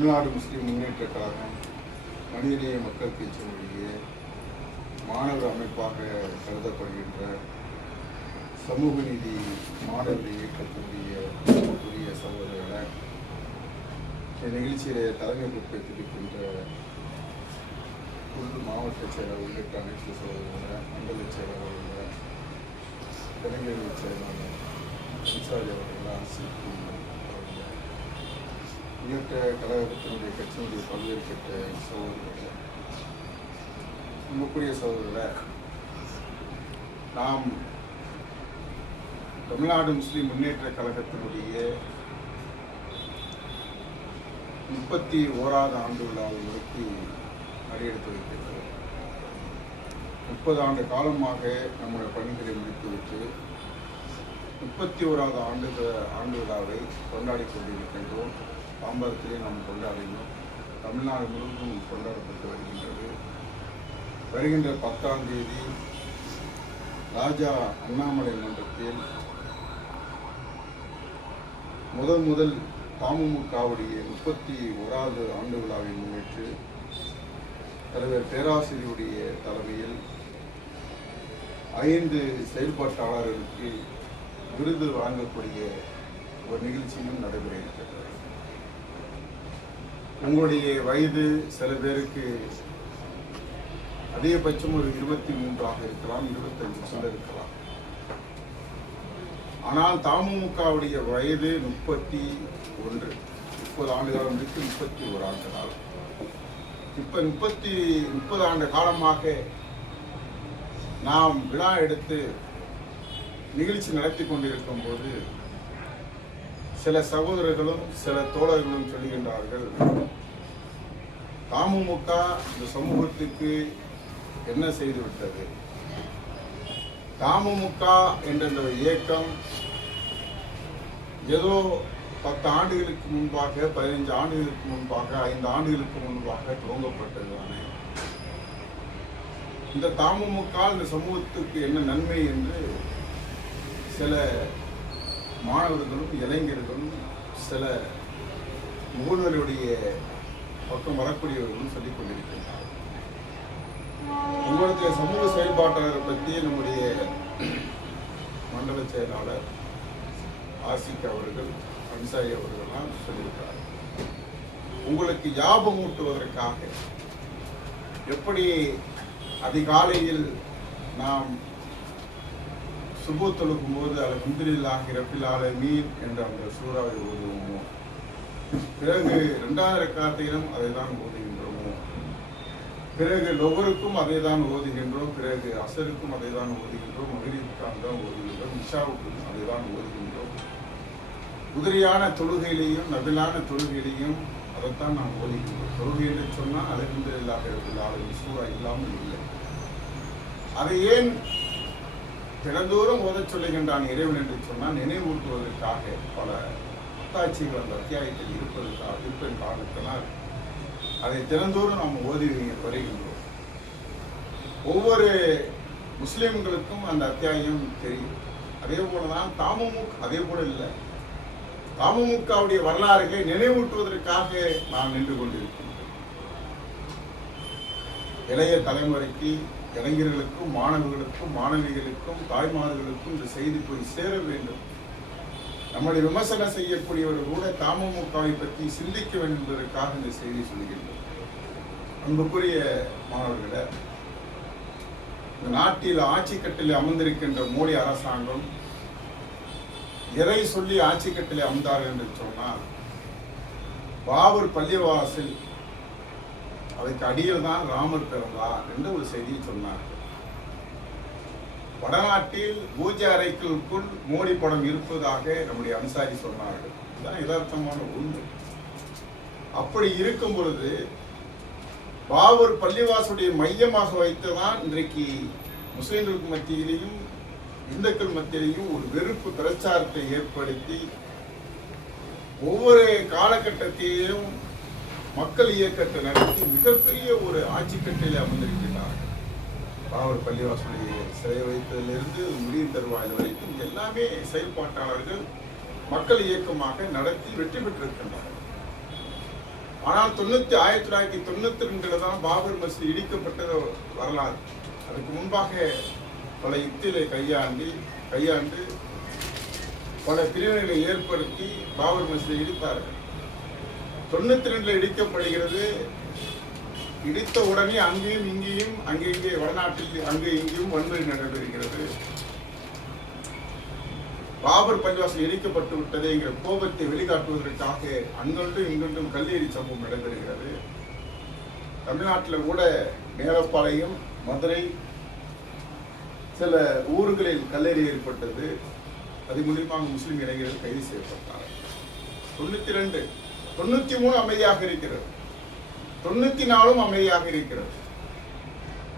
தமிழ்நாடு முஸ்லீம் முன்னேற்ற கழகம் மனிதநேய மக்கள் கட்சியினுடைய மாணவர் அமைப்பாக கருதப்படுகின்ற சமூக நீதி மாணவர் இயக்கத்தினுடைய உரிய சகோதரர்களை இந்த நிகழ்ச்சியிலே தலைமை பொறுப்பேற்றிருக்கின்ற உள் மாவட்ட செயலர் உள்ளிட்ட அனைத்து சகோதரர்களை மண்டல செயலாளர்களை இளைஞர்கள் செயலாளர் அன்சாரி அவர்களால் உள்ளிட்ட கழகத்தினுடைய கட்சியினுடைய பல்வேறு கட்ட சகோதரர்கள் நமக்குரிய சகோதரர்களை நாம் தமிழ்நாடு முஸ்லீம் முன்னேற்ற கழகத்தினுடைய 31வது ஆண்டு விழாவை நோக்கி அடியெடுத்து வைக்கின்றது. 30 ஆண்டு காலமாக நம்முடைய பணிகளை முடித்துவிட்டு 31வது ஆண்டு விழாவை கொண்டாடி கொண்டிருக்கின்றோம். தாம்பரத்திலே நாம் கொண்டாடினோம். தமிழ்நாடு முழுவதும் கொண்டாடப்பட்டு வருகின்றது. வருகின்ற 10ஆம் தேதி ராஜா அண்ணாமலை மன்றத்தில் முதல் தமுமுகவுடைய 31வது ஆண்டு விழாவை முன்னிட்டு தலைவர் பேராசிரியருடைய தலைமையில் 5 செயல்பாட்டாளர்களுக்கு விருது வழங்கக்கூடிய ஒரு நிகழ்ச்சியும் நடைபெற இருக்கிறது. உங்களுடைய வயது சில பேருக்கு அதிகபட்சம் ஒரு 23 இருக்கலாம், 25 இருக்கலாம். ஆனால் தமுமுகவுடைய வயது 31. 30 ஆண்டு காலம் முடித்து 31 ஆண்டு காலம். இப்ப 30 ஆண்டு காலமாக நாம் விழா எடுத்து நிகழ்ச்சி நடத்தி கொண்டிருக்கும் போது சில சகோதரர்களும் சில தோழர்களும் சொல்கின்றார்கள், தமுமுக இந்த சமூகத்துக்கு என்ன செய்துவிட்டது? தமுமுக என்ற இந்த இயக்கம் ஏதோ 10 ஆண்டுகளுக்கு முன்பாக, 15 ஆண்டுகளுக்கு முன்பாக, 5 ஆண்டுகளுக்கு முன்பாக துவங்கப்பட்டதுதானே. இந்த தமுமுக இந்த சமூகத்துக்கு என்ன நன்மை என்று சில மாணவர்களும் இளைஞர்களும் சில முகநூலுடைய பக்கம் வரக்கூடியவர்களும் சொல்லிக் கொண்டிருக்கின்றனர். உங்களுடைய சமூக செயல்பாட்டாளரை பற்றி நம்முடைய மண்டல செயலாளர் ஆசிக் அவர்கள், அன்சாரி அவர்கள்லாம் சொல்லியிருக்கிறார். உங்களுக்கு ஞாபகம் ஊட்டுவதற்காக எப்படி அதிகாலையில் நாம் சுபு தொழுக்கும் போது அல்ஹம்துலில்லாஹி ரப்பில் ஆலமீன் என்ற அந்த சூறாவை ஓதுவோமோ, பிறகு 2வது ரக்காத்திலும் அதை தான் ஓதுகின்றோமோ, பிறகு லொஹருக்கும் அதை தான் ஓதுகின்றோம், பிறகு அசருக்கும் அதை தான் ஓதுகின்றோம், மக்ரிபுக்கும் தான் ஓதுகின்றோம், இஷாவுக்கும் அதை தான் ஓதுகின்றோம். குதிரையான தொழுகையிலையும் நபிலான தொழுகையிலையும் அதைத்தான் நாம் ஓதுகின்றோம். தொழுகை என்று சொன்னால் அல்ஹம்துலில்லாஹி ரப்பில் ஆலமீன் சூறா இல்லாமல் இல்லை. அதை ஏன் தினந்தோறும் ஓதச் சொல்லுகின்றான் இறைவன் என்று சொன்னால் நினைவூட்டுவதற்காக பல அத்தாட்சிகள் அந்த அத்தியாயத்தில் இருப்பதன் காரணத்தினால் அதை தினந்தோறும் நாம் ஓதி வருகின்றோம். ஒவ்வொரு முஸ்லிம்களுக்கும் அந்த அத்தியாயம் தெரியும். அதே போலதான் தமுமுக அதே போல இல்லை. தமுமுகவுடைய வரலாறுகளை நினைவூட்டுவதற்காக நாம் நின்று கொண்டிருக்கின்றோம். இளைய தலைமுறைக்கு, இளைஞர்களுக்கும், மாணவர்களுக்கும், மாணவிகளுக்கும், தாய்மார்களுக்கும் இந்த செய்தி போய் சேர வேண்டும். நம்முடைய விமர்சனம் செய்யக்கூடியவர்கள் கூட தமுமுகவை பற்றி சிந்திக்க வேண்டும் என்பதற்காக இந்த செய்தி சொல்கின்றோம். அன்புக்குரிய மாணவர்களை, இந்த நாட்டில் ஆட்சி கட்டில் அமர்ந்திருக்கின்ற மோடி அரசாங்கம் எதை சொல்லி ஆட்சி கட்டில் அமர்ந்தார்கள் என்று சொன்னால், பாபர் பள்ளிவாசல் அதுக்கு அடியில் தான் ராமர் பிறந்தார் என்று ஒரு செய்தியை சொன்னார்கள். வடநாட்டில் பூஜை அறைக்குள் மோடி படம் இருப்பதாக நம்முடைய அன்சாரி சொன்னார்கள். இதுதான் யதார்த்தமான உண்மை. அப்படி இருக்கும் பொழுது பாபர் பள்ளிவாசலுடைய மையமாக வைத்துதான் இன்றைக்கு முஸ்லிம்களுக்கு மத்தியிலையும் இந்துக்கள் மத்தியிலையும் ஒரு வெறுப்பு பிரச்சாரத்தை ஏற்படுத்தி ஒவ்வொரு காலகட்டத்திலும் மக்கள் இயக்கத்தை நடத்தி மிகப்பெரிய ஒரு ஆட்சி கட்டில் அமர்ந்திருக்கிறார்கள். பாபர் பள்ளிவாசலுடைய சிலை வைத்ததிலிருந்து முடியும் தருவாயில் வரைக்கும் எல்லாமே செயல்பாட்டாளர்கள் மக்கள் இயக்கமாக நடத்தி வெற்றி பெற்றிருக்கின்றார்கள். ஆனால் 1992 தான் பாபர் மசூதி இடிக்கப்பட்டது வரலாறு. அதுக்கு முன்பாக பல யுக்திகளை கையாண்டு பல பிரிவினைகளை ஏற்படுத்தி பாபர் மசூதி இடித்தார்கள். 92 இடிக்கப்படுகிறது. இடித்த உடனே அங்கேயும் இங்கேயும் அங்கே வடநாட்டில் அங்கே இங்கேயும் வன்முறை நடைபெறுகிறது. பாபர் பள்ளிவாசல் இடிக்கப்பட்டு விட்டது என்கிற கோபத்தை வெளிக்காட்டுவதற்காக அங்கொன்றும் இங்கொன்றும் கல்லெறி சம்பவம் நடைபெறுகிறது. தமிழ்நாட்டில் கூட மேலப்பாளையம், மதுரை, சில ஊர்களில் கல்லெறி ஏற்பட்டது. அது மூலியமாக முஸ்லிம் இளைஞர்கள் கைது செய்யப்பட்டார்கள். 92, 93 அமைதியாக இருக்கிறது, 94 அமைதியாக இருக்கிறது.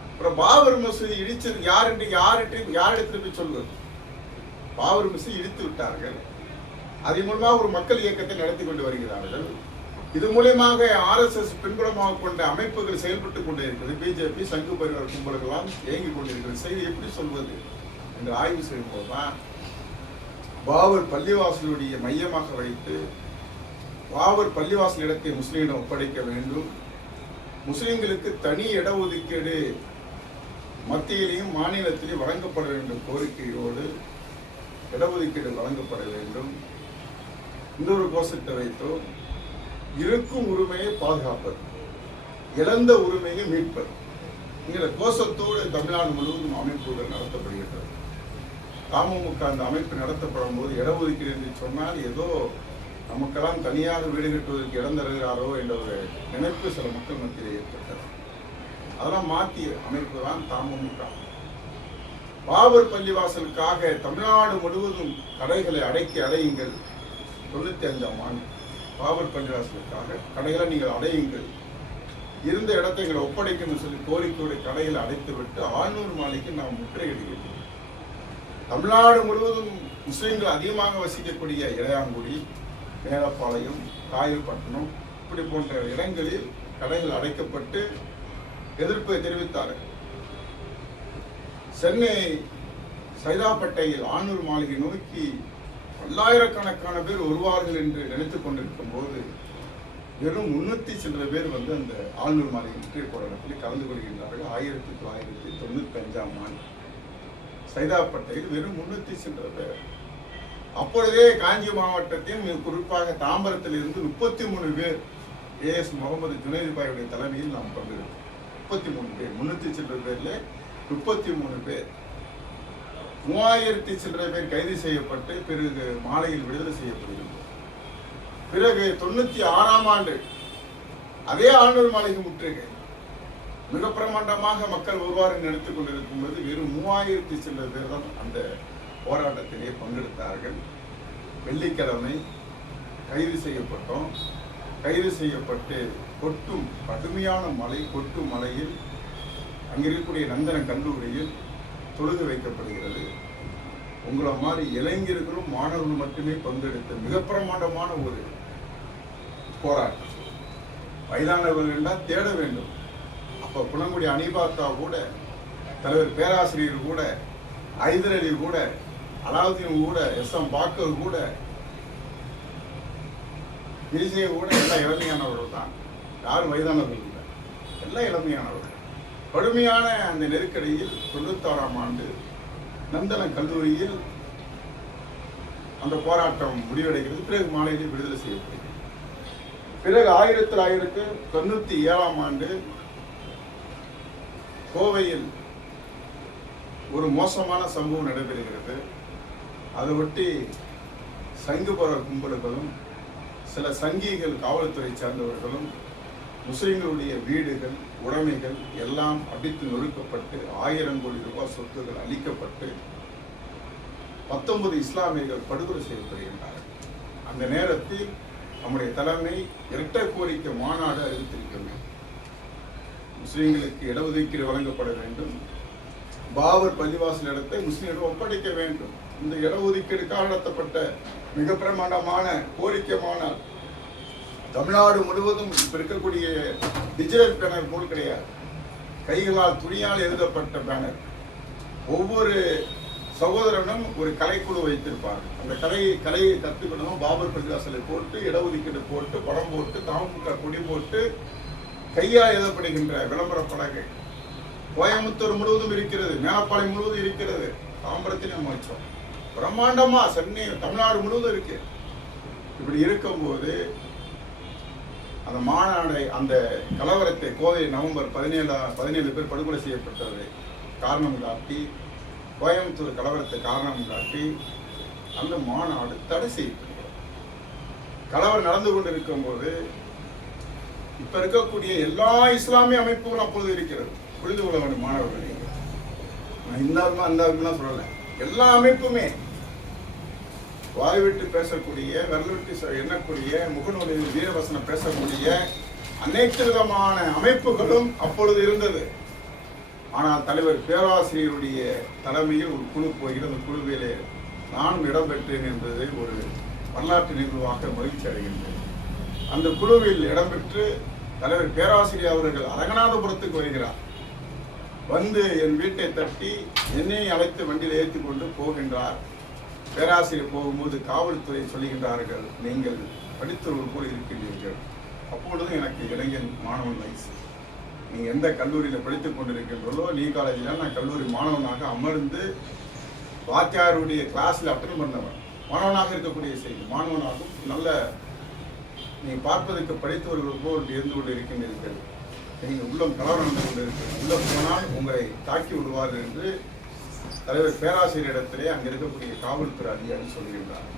அப்புறம் பாபர் மசூதி இடிச்சது யாரிடத்தில் போய் சொல்வது? பாபர் மசூதி இடித்து விட்டார்கள். அதன் மூலமாக ஒரு மக்கள் இயக்கத்தை நடத்தி கொண்டு வருகிறார்கள். இது மூலியமாக RSS பின்புலமாக கொண்ட அமைப்புகள் செயல்பட்டுக் கொண்டே இருக்கிறது. பிஜேபி, சங்கு பரிவார் கும்பல்களால் இயங்கிக் கொண்டிருக்கிறது. செய்தி எப்படி சொல்வது என்று ஆய்வு செய்யும் போதுதான் பாபர் பள்ளிவாசலுடைய மையமாக வைத்து பாபர் பள்ளிவாசல் இடத்தை முஸ்லீமிடம் ஒப்படைக்க வேண்டும், முஸ்லிம்களுக்கு தனி இடஒதுக்கீடு மத்தியிலையும் மாநிலத்திலையும் வழங்கப்பட வேண்டும் கோரிக்கையோடு இடஒதுக்கீடு வழங்கப்பட வேண்டும். இன்னொரு கோஷத்தை வைத்தோம், இருக்கும் உரிமையை பாதுகாப்பது, இழந்த உரிமையை மீட்பது என்கிற கோஷத்தோடு தமிழ்நாடு முழுவதும் அமைப்புகள் நடத்தப்படுகின்றது. தமுமுக அந்த அமைப்பு நடத்தப்படும் போது இடஒதுக்கீடு என்று சொன்னால் ஏதோ நமக்கெல்லாம் தனியாக வீடு கட்டுவதற்கு இடம் தருகிறாரோ என்ற ஒரு நினைப்பு சில மக்கள் மத்தியில் ஏற்பட்டது. அதெல்லாம் மாற்றிய அமைப்பு தான் தமுமுக. பாபர் பள்ளிவாசலுக்காக தமிழ்நாடு முழுவதும் கடைகளை அடையுங்கள். 95ஆம் ஆண்டு பாபர் பள்ளிவாசலுக்காக கடைகளை நீங்கள் அடையுங்கள், இருந்த இடத்தை எங்களை ஒப்படைக்கணும்னு சொல்லி கோரிக்கையோட கடைகளை அடைத்து விட்டு ஆழ்நூறு மாலைக்கு நாம் முற்றுகையிடுகிறோம். தமிழ்நாடு முழுவதும் முஸ்லிம்கள் அதிகமாக வசிக்கக்கூடிய இளையாங்குடி, மேலப்பாளையம், காயல்பட்டினம் இப்படி போன்ற இடங்களில் கடைகள் அடைக்கப்பட்டு எதிர்ப்பை தெரிவித்தார்கள். சென்னை சைதாப்பேட்டையில் ஆனூர் மாளிகை நோக்கி பல்லாயிரக்கணக்கான பேர் வருவார்கள் என்று நினைத்துக் கொண்டிருக்கும் போது வெறும் 300 சில பேர் அந்த ஆனூர் மாளிகை முற்றுகை போராட்டத்தில் கலந்து கொள்கின்றார்கள். 1995ஆம் ஆண்டு சைதாப்பேட்டையில் வெறும் 300 சில பேர். அப்பொழுதே காஞ்சி மாவட்டத்தின் குறிப்பாக தாம்பரத்தில் இருந்து 33 பேர் AS முகமது ஜுனைத் பாயுடைய தலைமையில் நாம் பங்கெடுத்தோம். 33 பேர், 300 சில பேர்ல 33 பேர், 3000 சில்லறை பேர் கைது செய்யப்பட்டு பிறகு மாலையில் விடுதலை செய்யப்படுகிறது. பிறகு 96ஆம் ஆண்டு அதே ஆண்டூர் மாளிகை முற்றுகை மிக பிரமாண்டமாக மக்கள் வருவார்கள் நினைத்துக் கொண்டிருக்கும் போது வெறும் 3000 சில்லறை பேர் தான் அந்த போராட்டத்திலே பங்கெடுத்தார்கள். வெள்ளிக்கிழமை கைது செய்யப்பட்டோம். கைது செய்யப்பட்டு கொட்டும் கடுமையான மழை, கொட்டும் மலையில் அங்கிருக்கக்கூடிய நந்தன கல்லூரியில் தொழுகை வைக்கப்படுகிறது. உங்களை மாதிரி இளைஞர்களும் மாணவர்களும் மட்டுமே பங்கெடுத்த மிக பிரமாண்டமான ஒரு போராட்டம். வயதானவர்கள் தேட வேண்டும். அப்ப புலங்குடி அனிபாக்கா கூட, தலைவர் பேராசிரியர் கூட, ஐதர் அலி கூட, அலாவுதீன் கூட, SM பாக்கர் கூட, விஜய் கூட எல்லாம் இளமையானவர்கள் தான். யாரும் வயதானவர்கள் இல்லை, எல்லாம் இளமையானவர்கள். கடுமையான அந்த நெருக்கடியில் 96ஆம் ஆண்டு நந்தன கல்லூரியில் அந்த போராட்டம் முடிவடைகிறது. பிறகு மாலையிலே விடுதலை செய்யப்படுகிறது. பிறகு 1997ஆம் ஆண்டு கோவையில் ஒரு மோசமான சம்பவம் நடைபெறுகிறது. அதை ஒட்டி சங்குபுர கும்பல்களும் சில சங்கிகள், காவல்துறை சார்ந்தவர்களும் முஸ்லிம்களுடைய வீடுகள், உடைமைகள் எல்லாம் அடித்து நொறுக்கப்பட்டு 1000 கோடி ரூபாய் சொத்துகள் அளிக்கப்பட்டு 19 இஸ்லாமியர்கள் படுகொலை செய்யப்படுகின்றனர். அந்த நேரத்தில் நம்முடைய தலைமை இரட்டை கோரிக்கை மாநாடு அறிவித்திருக்கிறது. முஸ்லிம்களுக்கு இடஒதுக்கீடு வழங்கப்பட வேண்டும், பாபர் பள்ளிவாசல் இடத்தை முஸ்லிம்களிடம் ஒப்படைக்க வேண்டும். இந்த இடஒதுக்கீடுக்காக நடத்தப்பட்ட மிக பிரமாண்டமான கோரிக்கை மாநாடு தமிழ்நாடு முழுவதும் இப்ப இருக்கக்கூடிய டிஜிட்டல் பேனர் போல் கிடையாது. கைகளால் துணியால் எழுதப்பட்ட பேனர். ஒவ்வொரு சகோதரனும் ஒரு கலைக்குழு வைத்திருப்பார். அந்த கலையை கற்றுக்கணும். பாபர் பள்ளிவாசலை போட்டு, இடஒதுக்கீடு போட்டு, படம் போட்டு, தாமுக கொடி போட்டு, கையால் எழுதப்படுகின்ற விளம்பர பலகை கோயம்புத்தூர் முழுவதும் இருக்கிறது, மேலப்பாளையம் முழுவதும் இருக்கிறது, தாம்பரத்திலும் நம்ம வச்சோம். பிரம்மாண்டமா சென்னை தமிழ்நாடு முழுவதும் இருக்கு. இப்படி இருக்கும்போது அந்த மாநாடை, அந்த கலவரத்தை, கோவை நவம்பர் 17 பேர் படுகொலை செய்யப்பட்டது காரணம் காட்டி, கோயம்புத்தூர் கலவரத்தை காரணம் காட்டி அந்த மாநாடு தடை செய்யப்படுகிறது. கலவரம் நடந்து கொண்டிருக்கும் போது இப்ப இருக்கக்கூடிய எல்லா இஸ்லாமிய அமைப்புகளும் அப்பொழுது இருக்கிறது. புரிந்து கொள்ள வேண்டும் மாணவர்களே. நான் இந்த ஆளுலாம் சொல்லல, எல்லா அமைப்புமே வாய் விட்டு பேசக்கூடிய, விரல் விட்டு எண்ணக்கூடிய, முகநூலில் வீரவசனம் பேசக்கூடிய அனைத்து விதமான அமைப்புகளும் அப்பொழுது இருந்தது. ஆனால் தலைவர் பேராசிரியருடைய தலைமையில் ஒரு குழு போகிறது. அந்த குழுவிலே நானும் இடம்பெற்றேன் என்பது ஒரு வரலாற்று நிகழ்வாக மகிழ்ச்சி அடைகின்றேன். அந்த குழுவில் இடம்பெற்று தலைவர் பேராசிரியர் அவர்கள் அரங்கநாதபுரத்துக்கு வருகிறார். வந்து என் வீட்டை தட்டி என்னை அழைத்து வண்டியில் ஏற்றி கொண்டு போகின்றார். பேராசிரியர் போகும்போது காவல்துறை சொல்லுகின்றார்கள், நீங்கள் படித்தவர்கள் போல் இருக்கின்றீர்கள். அப்பொழுதும் எனக்கு இளைஞன் மாணவன் வயசு. நீங்கள் எந்த கல்லூரியில் படித்துக் கொண்டிருக்கின்றோ, நீ காலேஜில் நான் கல்லூரி மாணவனாக அமர்ந்து வாத்தியாருடைய கிளாஸில் அட்டன் பண்ணவன், மாணவனாக இருக்கக்கூடிய செய்தி, மாணவனாகவும் நல்ல நீ பார்ப்பதற்கு படித்தவர்கள் போல் இருந்து கொண்டு இருக்கின்றீர்கள். நீங்கள் உள்ளம் கலவரம் நடந்து கொண்டு இருக்கிறீர்கள். உள்ள போனால் உங்களை தாக்கி விடுவார்கள் என்று தலைவர் பேராசிரியரிடத்திலே அங்கே இருக்கக்கூடிய காவல்துறை அதிகாரி சொல்கின்றார்.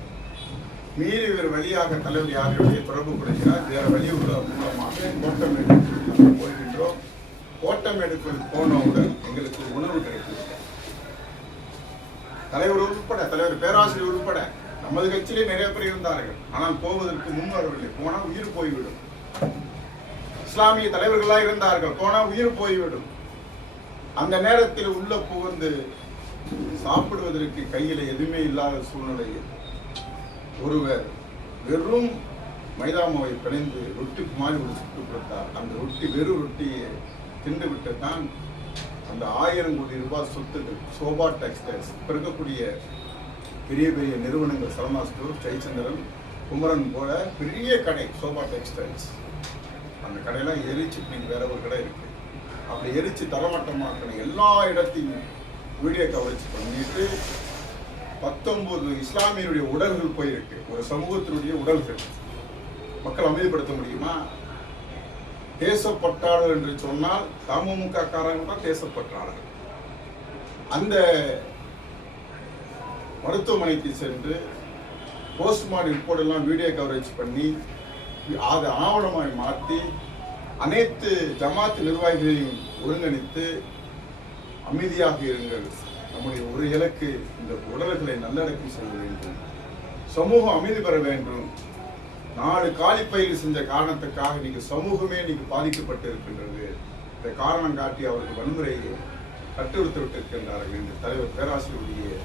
மீறி இவர் வழியாக தலைவர் யாருடைய தொடர்பு படுகிறார். வேற வழி மூலமாக கோட்டமேடுக்கு போகின்றோம். கோட்டமேடுக்குள் போனவுடன் எங்களுக்கு உணவு கிடைக்கிறது. தலைவர் உட்பட, தலைவர் பேராசிரியர் உட்பட நமது கட்சியிலே நிறைய பேர் இருந்தார்கள். ஆனால் போவதற்கு முன் வரவில்லை. போனால் உயிர் போய்விடும். இஸ்லாமிய தலைவர்களாக இருந்தார்கள். போனால் உயிர் போய்விடும். அந்த நேரத்தில் உள்ள புகுந்து சாப்பிடுவதற்கு கையில் எதுவுமே இல்லாத சூழ்நிலையில் ஒருவர் வெறும் மைதா மாவை பிணைந்து ரொட்டிக்கு மாதிரி ஒரு சுட்டு கொடுத்தார். அந்த ரொட்டி வெறும் ரொட்டியை தின்று விட்டு தான் அந்த 1000 கோடி ரூபாய் சொத்துக்கு சோபா டெக்ஸ்டைல்ஸ், இப்போ இருக்கக்கூடிய பெரிய பெரிய நிறுவனங்கள், சரவணா ஸ்டோர், ஜெயச்சந்திரன், குமரன் போல பெரிய கடை சோபா டெக்ஸ்டைல்ஸ், அந்த கடையெல்லாம் எரிச்சு இன்னைக்கு வேற ஒரு கடை இருக்கு. அப்படி எரிச்சு தரமட்டமாக்கணும். எல்லா இடத்தையும் வீடியோ கவரேஜ் பண்ணிட்டு 19 இஸ்லாமியருடைய உடல்கள் போயிருக்கு. ஒரு சமூகத்தினுடைய உடல்கள். மக்கள் அமைதிப்படுத்த முடியுமா? தேசப்பற்றாளர் என்று சொன்னால் தமுமுக காரங்க தான் தேசப்பற்றாளர்கள். அந்த மருத்துவமனைக்கு சென்று போஸ்ட்மார்டம் ரிப்போர்ட் எல்லாம் வீடியோ கவரேஜ் பண்ணி அதை ஆவணமாய் மாற்றி அனைத்து ஜமாத் நிர்வாகிகளையும் ஒருங்கிணைத்து அமைதியாக இருங்கள், நம்முடைய ஒரு இலக்கு இந்த உடல்களை நல்லடக்கம் செய்ய வேண்டும், சமூகம் அமைதி பெற வேண்டும். 4 காலிப்பயிர் செஞ்ச காரணத்துக்காக நீங்க சமூகமே நீங்க பாதிக்கப்பட்டு இருக்கின்றது. இந்த காரணம் காட்டி அவருக்கு வன்முறையை கட்டுறுத்து விட்டிருக்கின்றார்கள். இந்த தலைவர் பேராசிரியருடைய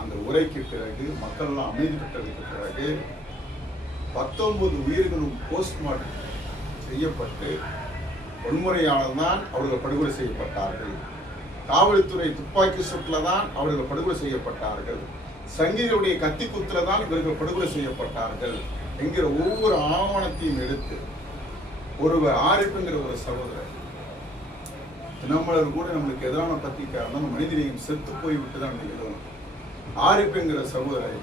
அந்த உரைக்கு பிறகு மக்கள்லாம் அமைதி பெற்றதுக்கு பிறகு 19 உயிர்களும் போஸ்ட்மார்டம் செய்யப்பட்டு வன்முறையாளர் தான் அவர்கள் படுகொலை செய்யப்பட்டார்கள். காவல்துறை துப்பாக்கி சுட்டில் தான் அவர்கள் படுகொலை செய்யப்பட்டார்கள். சங்கிகளுடைய கத்தி குத்துல தான் இவர்கள் படுகொலை செய்யப்பட்டார்கள் என்கிற ஒவ்வொரு ஆவணத்தையும் எடுத்து ஒருவர் ஆரிப்புங்கிற ஒரு சகோதரர், தினமலர் கூட நம்மளுக்கு எதிரான பத்திரிக்கையாளர், மனிதனையும் செத்து போய் விட்டு தான் எழுதணும். ஆரிப்புங்கிற சகோதரர்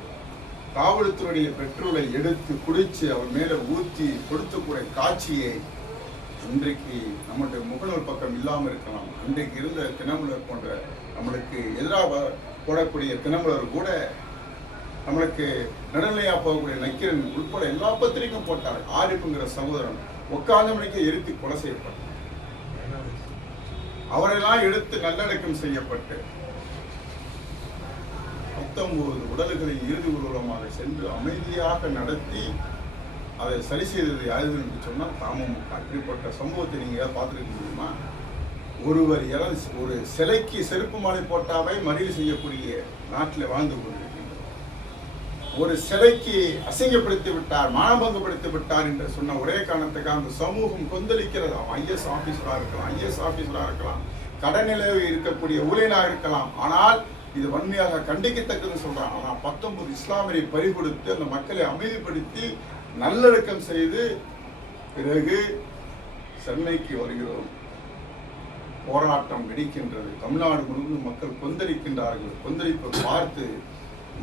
காவல்துறையுடைய பெட்ரோலை எடுத்து குடிச்சு அவர் மேல ஊற்றி கொடுத்தக்கூடிய காட்சியை இன்றைக்கு நம்முடைய முகநூல் பக்கம் இல்லாமல் இருக்கலாம். அன்றைக்கு இருந்த தினமலர் போன்ற நம்மளுக்கு எதிராக போடக்கூடிய தினமலர் கூட நம்மளுக்கு நடுநிலையா போகக்கூடிய நக்கீரன் உட்பட எல்லா பத்திரிகையும் போட்டார். ஆரிப்புங்கிற சகோதரன் உட்கார்ந்த மணிக்கு எரித்து கொலை செய்யப்பட்டார். அவரெல்லாம் எடுத்து நல்லடக்கம் செய்யப்பட்டு 19 உடல்களை இறுதி ஊர்வலமாக சென்று அமைதியாக நடத்தி அதை சரி செய்தது யாரு என்று சொன்னால் தமுமுக. அப்படிப்பட்ட சம்பவத்தை நீங்க பார்த்துருக்க முடியுமா? ஒருவர் ஒரு சிலைக்கு செருப்பு மாலை போட்டாவே மறியல் செய்யக்கூடிய நாட்டில் வாழ்ந்து கொண்டிருக்கின்றோம். ஒரு சிலைக்கு அசிங்கப்படுத்தி விட்டார், மானபங்கப்படுத்தி விட்டார் என்று சொன்ன ஒரே காரணத்துக்காக அந்த சமூகம் கொந்தளிக்கிறது. ஐஎஸ் ஆபீசரா இருக்கலாம், கடனிலையில் இருக்கக்கூடிய ஊழியராக இருக்கலாம். ஆனால் இது வன்மையாக கண்டிக்கத்தக்கதுன்னு சொல்றான். ஆனா 19 இஸ்லாமியரை பறிகொடுத்து அந்த மக்களை அமைதிப்படுத்தி நல்லடக்கம் செய்து பிறகு சென்னைக்கு வருகிறோம். போராட்டம் வெடிக்கின்றது. தமிழ்நாடு முழுவதும் மக்கள் கொந்தளிக்கின்றார்கள். கொந்தளிப்பை பார்த்து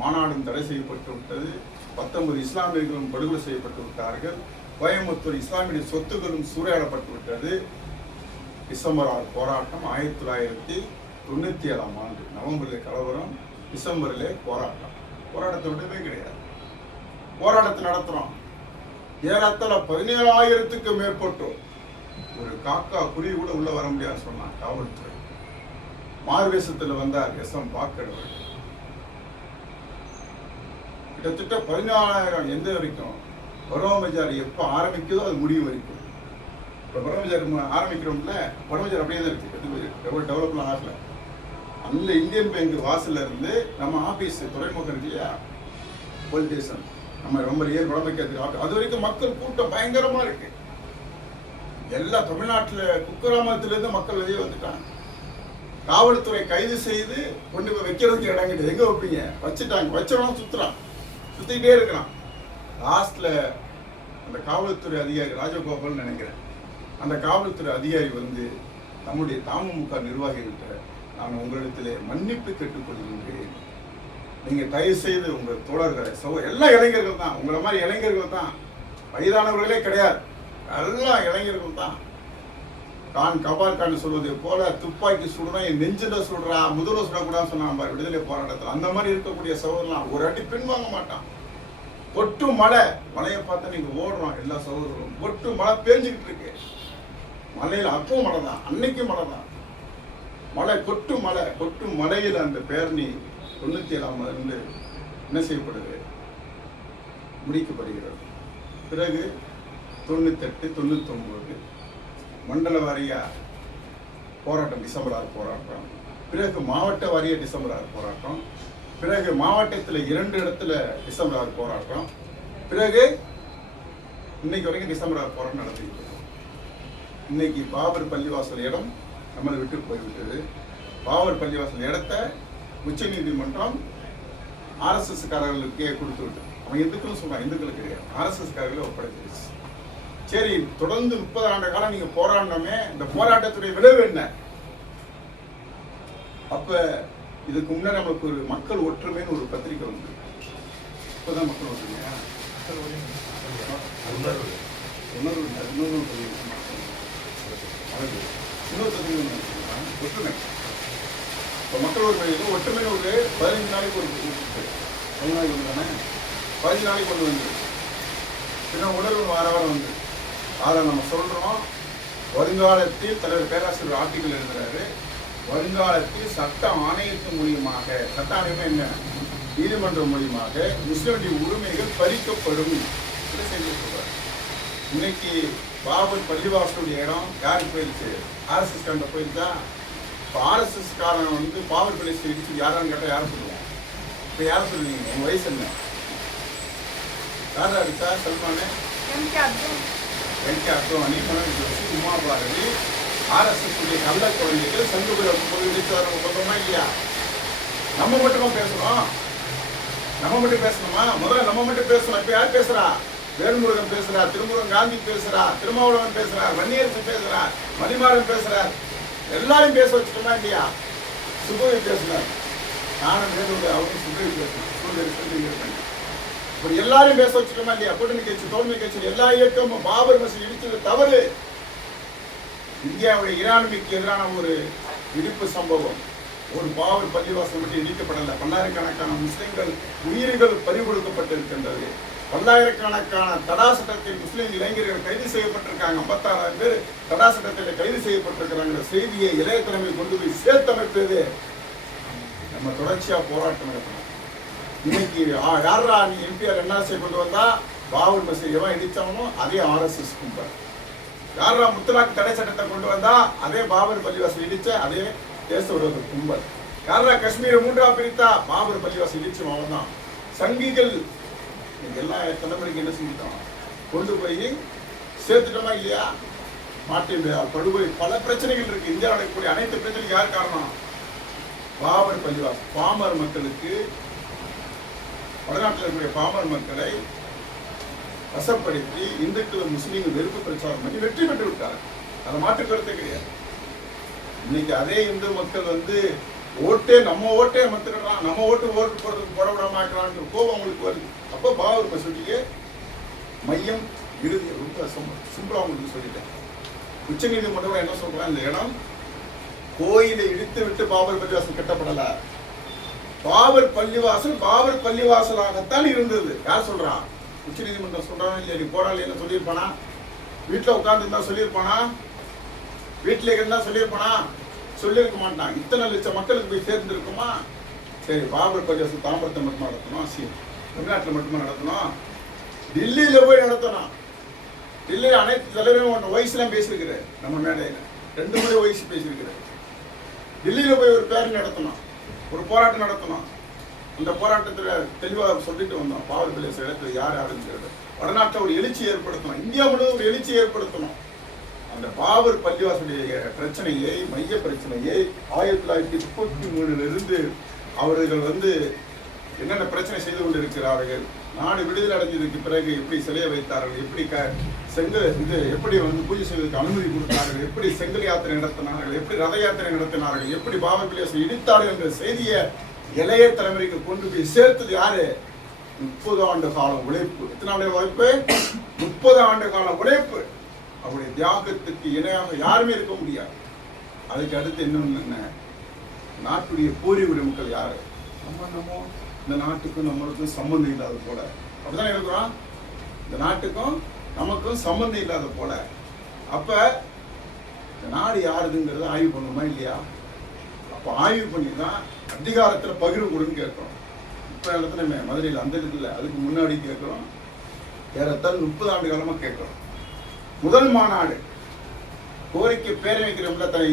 மாநாடும் தடை செய்யப்பட்டு விட்டது. 19 இஸ்லாமியர்களும் படுகொலை செய்யப்பட்டு விட்டார்கள். கோயம்புத்தூர் இஸ்லாமிய சொத்துக்களும் சூறையாடப்பட்டு விட்டது. டிசம்பர் 6 போராட்டம். 1997ஆம் ஆண்டு நவம்பரில் கலவரம், டிசம்பரிலே போராட்டம். போராட்டத்தை விடவே கிடையாது. போராட்டத்தை நடத்துறோம். ஏறத்தாழ 17,000க்கு மேற்பட்டோர். ஒரு காக்கா குருவி கூட உள்ள வர முடியாது சொன்னான் காவல்துறை. மார்வேஷத்தில் வந்தார் எஸ்.எம். பாக்கடவர். கிட்டத்தட்ட 14,000. எந்த வரைக்கும் பரமபஜார் எப்போ ஆரம்பிக்குதோ அது முடிவு வரைக்கும். இப்போ பரமபஜார் ஆரம்பிக்கிறோம்ல, பரமபஜார் அப்படியே தான் இருக்கு. டெவலப்லாம் ஆகல. அந்த இந்தியன் பேங்க் வாசல்ல இருந்து நம்ம ஆபீஸ் துறைமுகம் இருக்கு இல்லையா, போலீஸ் ஸ்டேஷன், நம்ம ரொம்ப ஏர் குழம்பைக்கு அது வரைக்கும் மக்கள் கூட்டம் பயங்கரமா இருக்கு. எல்லா தமிழ்நாட்டில் குக்கிராமத்திலிருந்து மக்கள் வெளியே வந்துட்டாங்க. காவல்துறை கைது செய்து கொண்டு போய் வைக்கிறதுக்கு இடம் கிடையாது. எங்க வைப்பீங்க? வச்சுட்டாங்க. வச்சவனும் சுத்துறான், சுத்திக்கிட்டே இருக்கிறான். லாஸ்ட்ல அந்த காவல்துறை அதிகாரி ராஜகோபால் நினைக்கிறேன், அந்த காவல்துறை அதிகாரி வந்து நம்முடைய தமுமுக நிர்வாகிகிட்ட நான் உங்களிடத்திலே மன்னிப்பு கேட்டுக்கொள்கின்றேன். நீங்க தயவு செய்து உங்க தோழர்களை எல்லாம் இளைஞர்கள் தான், உங்களை மாதிரி இளைஞர்கள் தான், வயதானவர்களே கிடையாது, எல்லாம் இளைஞர்கள் தான். கபால் கான் சொல்வதை போல துப்பாக்கி சுடுறோம், என் நெஞ்சில சுடுறா, முதல்ல சுடக்கூடாதுன்னு சொன்னாங்க பாரு விடுதலை போராட்டத்தில். அந்த மாதிரி இருக்கக்கூடிய சகோதரலாம் ஒரு அடி பின்வாங்க மாட்டான். ஒட்டு மழையை பார்த்தா நீங்க ஓடுறோம். எல்லா சகோதரரும் ஒட்டு மழை பேஞ்சுக்கிட்டு இருக்கு. மலையில அப்பவும் மழை தான், அன்னைக்கும் மழை தான். மழை கொட்டு மலையில் அந்த பேரணி 97ஆம் இருந்து என்ன செய்யப்படுது, முடிக்கப்படுகிறது. பிறகு 98, 99 மண்டல வாரியா போராட்டம், டிசம்பர் 6 போராட்டம். பிறகு மாவட்ட வாரியா டிசம்பர் 6 போராட்டம். பிறகு மாவட்டத்தில் 2 இடத்துல டிசம்பர் 6 போராட்டம். பிறகு இன்னைக்கு வரைக்கும் டிசம்பர் 6 போராட்டம் நடத்திட்டு இருக்கோம். இன்னைக்கு பாபர் பள்ளிவாசல் இடம் நம்மளை விட்டு போய்விட்டது. பாபர் பள்ளிவாசல் இடத்த உச்ச நீதிமன்றம் ஆர்எஸ்எஸ் காரர்களுக்கே கொடுத்து விட்டு, அவன் இந்துக்கள் சொல்றான், இந்துக்களுக்கு கிடையாது, ஆர்எஸ்எஸ் காரர்களை ஒப்படைச்சிருச்சு. சரி, தொடர்ந்து 30 ஆண்டு காலம் நீங்க போராடணுமே, இந்த போராட்டத்துடைய விளைவு என்ன? அப்ப இதுக்கு முன்னாடி நமக்கு ஒரு மக்கள் ஒற்றுமைன்னு ஒரு பத்திரிகை வந்து, இப்பதான் மக்கள் ஒற்றுமையா ஒற்றுமை. இப்போ மக்கள் ஒற்றுமை ஒரு 15 நாளைக்கு ஒரு 15 நாளைக்கு ஒன்று தானே, 15 நாளைக்கு கொண்டு வந்து பின்ன உணர்வு வார வாரம் வந்து அதை நம்ம சொல்றோம். வருங்காலத்தில் தலைவர் பேராசிரியர் ஆர்டிக்கல் எழுதுறாரு, வருங்காலத்தில் சட்ட ஆணையத்தின் மூலியமாக, சட்ட ஆணையம் என்ன, நீதிமன்றம் மூலியமாக முஸ்லிமுடைய உரிமைகள் பறிக்கப்படும் சொல்றாரு. இன்னைக்கு பாபர் பள்ளிவாசலுடைய இடம் யாருக்கு போயிடுச்சு? ஆர்எஸ்எஸ் காண்ட போயிருச்சா? இப்போ ஆர்எஸ்எஸ் காரன் வந்து பாபர் பள்ளிவாசல் இடிச்சு யாரான்னு கேட்டால் யாரை சொல்லுவோம்? இப்போ யாரை சொல்லுவீங்க? உங்க வயசு என்ன? யாரா இருக்கா? சல்மானு, அத்வானி, உமா பாரதி, ஆர்எஸ்எஸ் உடைய நல்ல குழந்தைகள் சங்குபுர சொல்றோமா இல்லையா? நம்ம மட்டுமா பேசுறோம்? நம்ம மட்டும் பேசணுமா? முதல்ல நம்ம மட்டும் பேசணும். இப்ப யார் பேசுறா? வேல்முருகன் பேசுறார், திருமுருகன் காந்தி பேசுறார், திருமாவளவன் பேசுறார், வன்னியரசு பேசுறார், மணிமாறன் பேசுறார். எல்லாரும் பேச வச்சுட்டோமா இல்லையா? சுபவி பேசுறார், நானும் வேலூர், அவங்க சுபவி பேசுறேன். இப்படி எல்லாரும் பேச வச்சுட்டோமா இல்லையா? கூட்டணி கட்சி, தோல்மை கட்சி, எல்லா இயக்கமும் பாபர் மசூதி இடிச்சது தவறு. இந்தியாவுடைய இராணுவக்கு எதிரான ஒரு இடிப்பு சம்பவம். ஒரு பாபர் பள்ளிவாசல் மட்டும் இடிக்கப்படல, பல்லாயிரக்கணக்கான முஸ்லிம்கள் உயிர்கள் பறிகொடுக்கப்பட்டிருக்கின்றது. பல்லாயிரக்கணக்கான தடா சட்டத்தில் முஸ்லிம் இளைஞர்கள் கைது செய்யப்பட்டிருக்காங்க. 56,000 பேர் தடா சட்டத்தில் கைது செய்யப்பட்டிருக்கிறாங்க. செய்தியை இளைய தலைமை கொண்டு போய் சேர்த்தமைப்பது நம்ம தொடர்ச்சியா போராட்டம் நடத்தணும். இன்னைக்கு யாரா நீ எம்பிஆர் என்ஆர்சி கொண்டு வந்தா பாபர் மசூதி எவன் இடிச்சவனும் அதே ஆர்எஸ்எஸ் கும்பல். யாரா முத்தலாக் தடை சட்டத்தை கொண்டு வந்தா அதே பாபர் பள்ளிவாசல் இடிச்ச அதே தேச விரோத கும்பல். யாரா காஷ்மீரை 3ஆ பிரித்தா பாபர் பள்ளிவாசல் இடிச்சு அவன் தான். சங்கிகள் எல்லா தலைமுறைக்கு என்ன செஞ்சுட்டோம்? கொண்டு போய் சேர்த்துட்டோமா இல்லையா? மாட்டின் படுகொலை, பல பிரச்சனைகள் இருக்கு. இந்தியாவில் இருக்கக்கூடிய அனைத்து பிரச்சனைக்கு யார் காரணம்? பாபர் பள்ளிவாசல் பாமர் மக்களுக்கு, வடநாட்டில் இருக்கக்கூடிய பாமர் மக்களை வசப்படுத்தி இந்துக்கள் முஸ்லீம்கள் வெறுப்பு பிரச்சாரம் பண்ணி வெற்றி பெற்று விட்டார். அதை மாற்று கருத்தே கிடையாது. இன்னைக்கு அதே இந்து மக்கள் நம்ம ஓட்டே மத்துக்கிறான், நம்ம ஓட்டு போடுறதுக்கு போட விட மாட்டான்னு கோபம் அவங்களுக்கு வருது. அப்போ பாபர் மசூதிக்கு மையம் இறுதி ரொம்ப சிம்பிளா உங்களுக்கு சொல்லிட்டேன். உச்ச நீதிமன்றம் என்ன சொல்றாங்க, இந்த இடம் கோயிலை இடித்து விட்டு பாபர் பள்ளிவாசல் கட்டப்படல, பாபர் பள்ளிவாசலாகத்தான் இருந்தது. யார் சொல்றான்? உச்ச நீதிமன்றம் சொல்றாங்க இல்லையா? நீ போராளி என்ன சொல்லியிருப்பானா? வீட்டுல உட்கார்ந்து இருந்தா சொல்லியிருப்பானா? வீட்டுல இருந்தா சொல்லியிருப்பானா? சொல்லியிருக்க மாட்டான். இத்தனை லட்சம் மக்களுக்கு போய் சேர்ந்துருக்குமா? சரி, பாபர் பள்ளிவாசல் தாம்பரத்தை மட்டுமா நடத்தணும்? தமிழ்நாட்டில் மட்டுமா நடத்தணும்? டெல்லியில போய் நடத்தணும். டெல்லியில் அனைத்து தலைவரும் வயசுலாம் பேசியிருக்கிறேன். நம்ம மேடையில் 2 முறை வயசு பேசியிருக்கிறேன். டெல்லியில போய் ஒரு பேரணி நடத்தணும், ஒரு போராட்டம் நடத்தணும். அந்த போராட்டத்தில் தெளிவாக சொல்லிட்டு வந்தோம். பாபர் பள்ளிவாசல் இடத்துல யார் யாருன்னு வடநாட்டில் ஒரு எழுச்சி ஏற்படுத்தணும், இந்தியா முழுவதும் ஒரு எழுச்சி ஏற்படுத்தணும். அந்த பாபர் பள்ளிவாசலுடைய பிரச்சனையை, மைய பிரச்சனையை 1933 அவர்கள் என்னென்ன பிரச்சனை செய்து கொண்டிருக்கிறார்கள், நாடு விடுதலை அடைஞ்சதுக்கு பிறகு எப்படி சிலையை வைத்தார்கள், எப்படி எப்படி பூஜை செய்வதற்கு அனுமதி கொடுத்தார்கள், எப்படி செங்கல் யாத்திரை நடத்தினார்கள், எப்படி ரத யாத்திரை நடத்தினார்கள், எப்படி பாபர் பள்ளிவாசல் இடித்தார்கள் என்ற செய்தியை இளைய தலைமுறைக்கு கொண்டு போய் சேர்த்தது யாரு? 30 ஆண்டு கால உழைப்பு. எத்தனை ஆண்டு உழைப்பு? 30 ஆண்டு கால உழைப்பு. அவருடைய தியாகத்துக்கு இணையாக யாருமே இருக்க முடியாது. அதுக்கு அடுத்து என்ன, நாட்டுடைய பூர்வீக மக்கள் யாரு? நம்ம இந்த நாட்டுக்கும் நம்மளுக்கும் சம்பந்தம் இல்லாத போல அப்படிதான் இருக்கிறோம். இந்த நாட்டுக்கும் நமக்கும் சம்பந்தம் இல்லாத போல. அப்ப இந்த நாடு யாருதுங்கிறத ஆய்வு பண்ணணுமா இல்லையா? அப்ப ஆய்வு பண்ணி தான் அதிகாரத்துல பகிர்வு கொடுன்னு கேட்கிறோம். இப்ப இடத்துல மதுரையில் அந்த இடத்துல அதுக்கு முன்னாடி கேட்கிறோம். ஏறத்தாழ 30 ஆண்டு காலமா கேட்கிறோம். முதல் மாநாடு கோரிக்கை பேரவைக்கிறோம்ல,